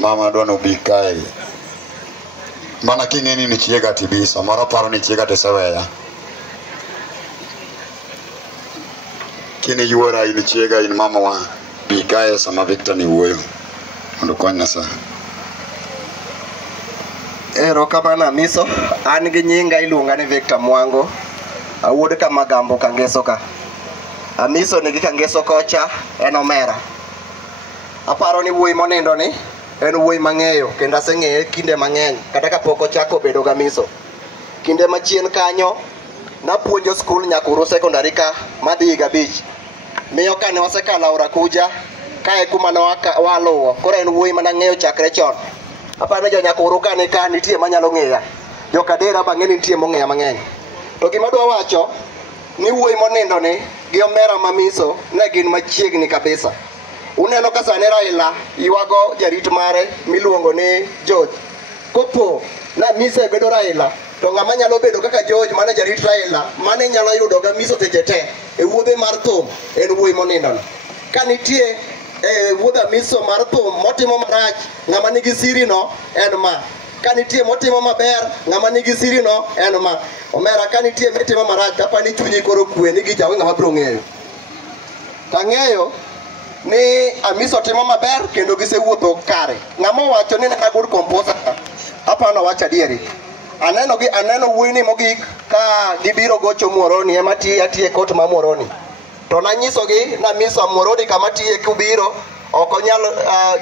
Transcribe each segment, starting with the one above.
mama dono bikae mana kingeni ni chiega tibisa mara paro ni chiega teseweya kini yuora ini chiega in mama wa bikae sama Victor ni wuoyo mondo konyna sa erokamano Amiso. An gi nyinga iluonga ni Victor Mwango, awuod kama Gambo Kangeso ka. Amiso nigi Kangeso kocha en omera. Aparo ni wuoyi monindo ni en wuoyi mang'eyo kendo aseng'eye kinde mang'eny kata kapok ochako bedo gamiso. Kinde machien kanyo napuonjo skul Nyakuru Secondary ka madhi higa 5. Miyo kane wasekalo aora kuja kae kuma ne waluwo koro en wuoyi manang'eyo chakre chon. Aparo ni jo Nyakuru kane ka nitie manyalo ng'eya, jo Kadera bang'e nitie mong'eya mang'eny. To gima dwa wacho ni wuoyi monindo ni gi omera mamiso ne gin machiegni kabisa. Uneno ka sani Raila yuago jarit mare miluongo ni George. Kopo na Miso bedo Raila, to ng'ama nyalo bedo kaka George mane jarit Raila mane nyalo yudo gamiso seche te e wuodhe mar thum en wuoyi monindo no. Ka nitie wuodha Miso mar thum motimo marach, ng'ama nigi siri no en ma. Ka nitie motimo maber, ng'ama nigi siri no en ma. Omera ka nitie mitimo marach, kapa ni chunyi koro kwe ni gichawe ng'ama biro ng'eyo. Tang'eyo ni Amiso timo maber kendo gisewuotho kare. Ng'ama wacho ni na good composer, apano wacho adieri. Aneno wuoyi ni mogik ka gibiro gocho Muhoroni ema tiye kot ma Muhoroni. To nanyisogi na Miso Muhoroni kama tiye kubiro ok onyal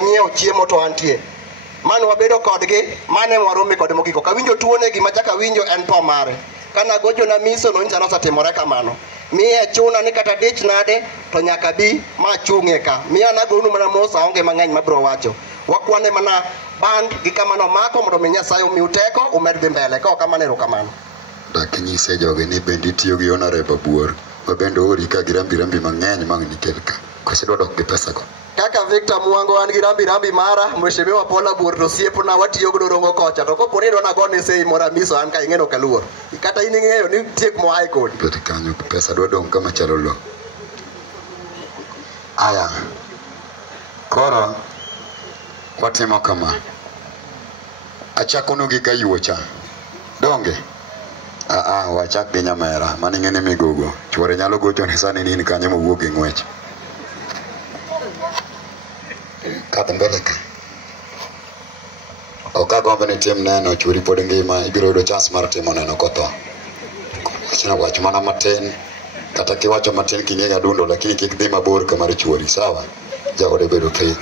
nyiewo chiemo to antie. Mane wabedo kodgi, mane warome kod mogiko. Kawinjo tuone gima chaka winjo en tho mare. Kana gocho na Miso no nyisa nosatimore kamano. Miye chuna ni kata dich nade to nyaka bi ma chung'e ka. Miya nagonu mana mos aonge mang'eny mabiro wacho. Wakwane mana band gi kamano mako mondo mi Nyasaye omiu teko umed dhi mbele. Ka kamano erokamano. Dak nyise joge ni bendi tiyo gi Honorable Buor mabende ori ka gi rambi mang'eny mang nikel ka. Kosedwa dok gi pesa go. Kaka Victor Mwango an gi rambi mara Mheshimiwa Paula Buor to siepna watiyo godo rongo kocha to kopo ni dona gone sei mora Miso an ka ing'eno kaluor kata in ing'eyo ni tiek mo ai kodi bet kanyo pesa dwa dong kama chalo lo aya koro watimo kama achako gi kayuocha donge wachak gi Nyamera mani ng'ene migogo chwore nyalo gocho ne sani ni kanyo mowuok e ng'wech kata mbele ka oka gombe ni tim neno churi pod ngima ibiro yudo chance mar timo neno kotho achana wach mana matin kata kiwacho matin king'e adundo lakini kik dhi mabor kamar churi sawa jaode bedo faith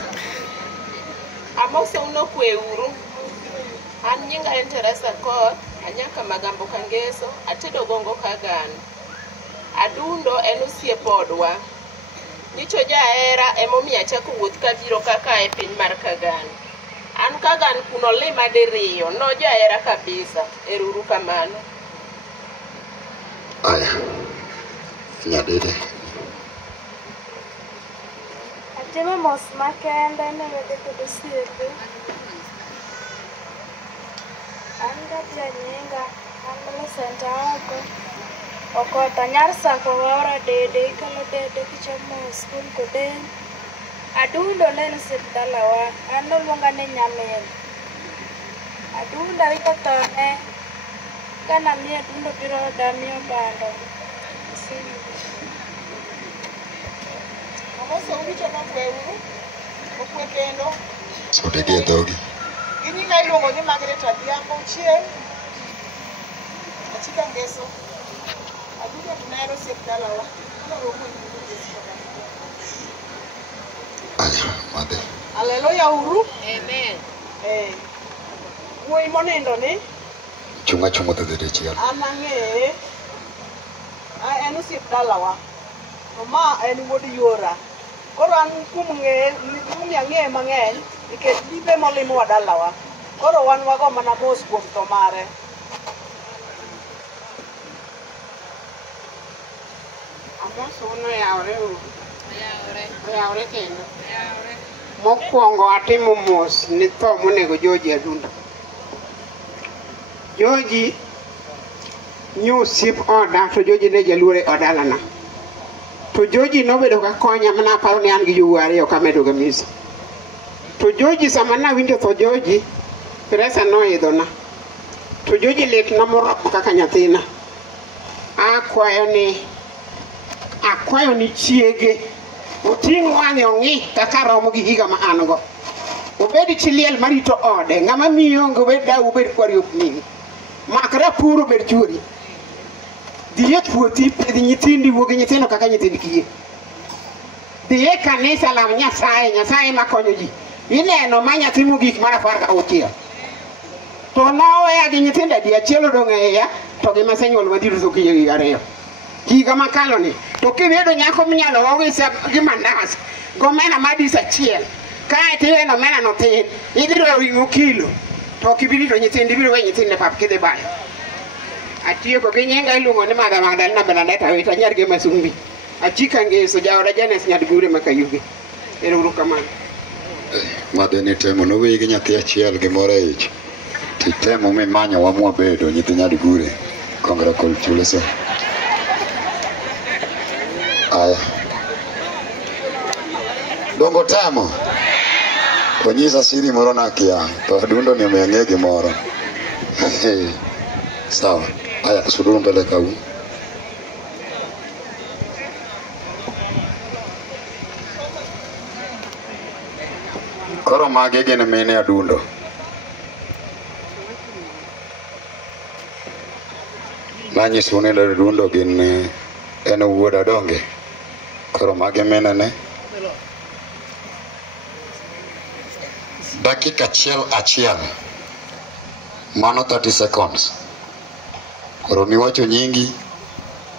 amoso uno kweuru an nyinga en Teresa Kot anyaka Magambo Kangeso atedo gongo Kagan adundo en osiepodwa nicho jaera emomiya chako wuoth kabiro kaka e piny mar Kagan. An Kagan kuno lima diriyo no jaera kabisa. Eruru kamano. Aya. Nyadede. Atimo mos makende ne wede kod osiepe. An ga nyinga an Millicent Aoko. Okota nyar sako ora dede kalo dede kichomo skul kode adundo neno sipitalawa ando luonga ne Nyamen adunda riko tone kana mie dundo biro damio bando amoso ulicho na kweuru okwe kendo sote dia dogi ginyinga iluongo ni Margaret Adhiambo Chieng achika Ngeso adundo tunero sipitalawa Mother. Hallelujah uru. Amen. Wuoyi monindo ni chunga to chiel. Anang'e en osiep dalawa. Ma en wuod Yora. Koro an kuom ng'e mang'eny nikech bibe molimo dalawa. Koro wan wago mana mos kuom to mare. Amoso no yawre kendo. Mokwongo atimo mos ni tho monego Joji adundo. Joji nyusiep oda to Joji ne jaluore odalana. To Joji nobedo ka konya mana paro ni an gi jowuoyi ariyo kamedo Gamiso. To Joji sama nawinjo tho Joji, presa noidhona. To Joji lit na moromo kaka nyathina. Akwayo ni chiege oting' wang'e ong'i kaka romo gi higa ma an go. Obed chi liel marito ode, ng'ama miyo onge obed dau obed kwari ok nini. Makra puro bed chuori. Dhiye puothi pidh nyithindi wuogi nyithindo kaka nyithind kiye. Dhiye kanisa lam Nyasaye makonyo ji. Ineno ma nyathi mogik mar 16. To noweya gi nyithindo adi achiel odong' e iya to gi masenyuol madhiro to kiye gi 2. Higa makaloni to kibedo nyako minyalo gi mandas gomena madis achiel kae tiweno omena no tin idhiro ring'o kilo to kibiri to nyithindi biro we nyithinde pap kidhi bayo. Atieko gi nyinga iluongo ni Madha Magdalena Benadeta Wita nyargi Masumbi. Achika Ngeso jaoda Janes Nyadgure Makayugi. Ero kamano. Madeni temo nowe gi nyathi achiel gi moro e ich. Titemo mimanyo wa mwabedo nyithi Nyadgure. Congratulations. Aya. Dongo tamo. Onyisa siri moro nakia. To adundo ni omeng'e gimoro. Sawa. Aya kusuduru mbele kau. Koro mage gene mene adundo. Manyiso ni adundo gin en wuod adonge. Koro mage mene ne. Dakika achiel. Mano 30 seconds. Koro miwacho nyingi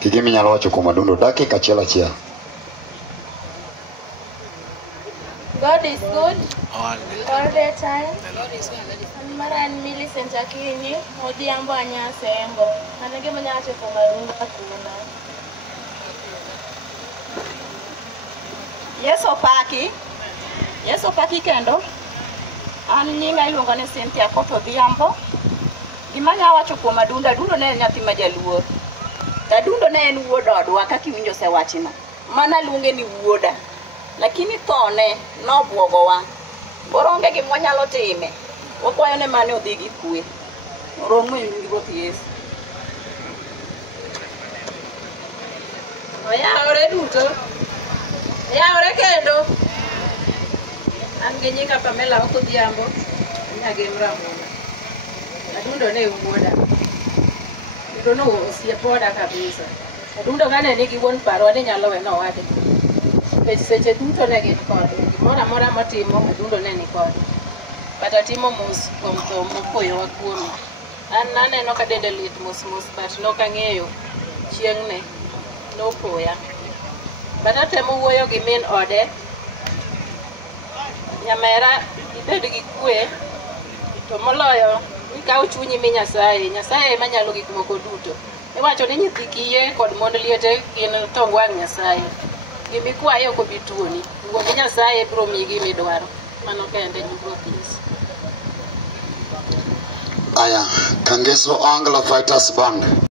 kigi minyalo wacho kuom adundo dakika achiel. God is good all the time. Mara Millicent Akinyi, Odhiambo Anyasembo. Anage manyacho kuom adundo kuna. Yeso paki kendo. An nyinga iluongo ni Cynthia Koth Odhiambo. Gima nya wacho kuom adundo ne en nyathi ma jaluor. Adundo ne en wuod odwa kaka iwinjo se wachino. Mana luonge ni wuoda. Lakini thone nobwogowa. Koro onge gima wanyalo time. Wakwayo ne mane odhi gi kwe. Romo e nying Ruoth Yesu. Oyawore duto. Oyawore kendo. An gi nyinga Pamela Odhiambo. Nyage Mramona. Adundo ne wuoda. Adundo no osiepoda kabisa. Adundo gane nigi wuon paro ni nyalo we nowade. Seche duto ne gin kode. Gimoro amora motimo adundo ne ni kode. Kata timo mos kuom tho mopoyo wa kuome. An naneno ka dende lit mos but nokang'eyo chieng' ne nopoya. Bata temo wuoyo gi min ode. Nyamera ibed gi kwe to moloyo ikaw chunyi mi Nyasaye manyalo gik moko duto. Iwacho ni nyithi kiye kod mond liete gin tong wang' Nyasaye. Gimi kwayo ko bituoni. Wuogi Nyasaye biro miyi gimidwaro. Mano kende Ruoth Yesu. Aya, Kangeso Anglo Fighters Band.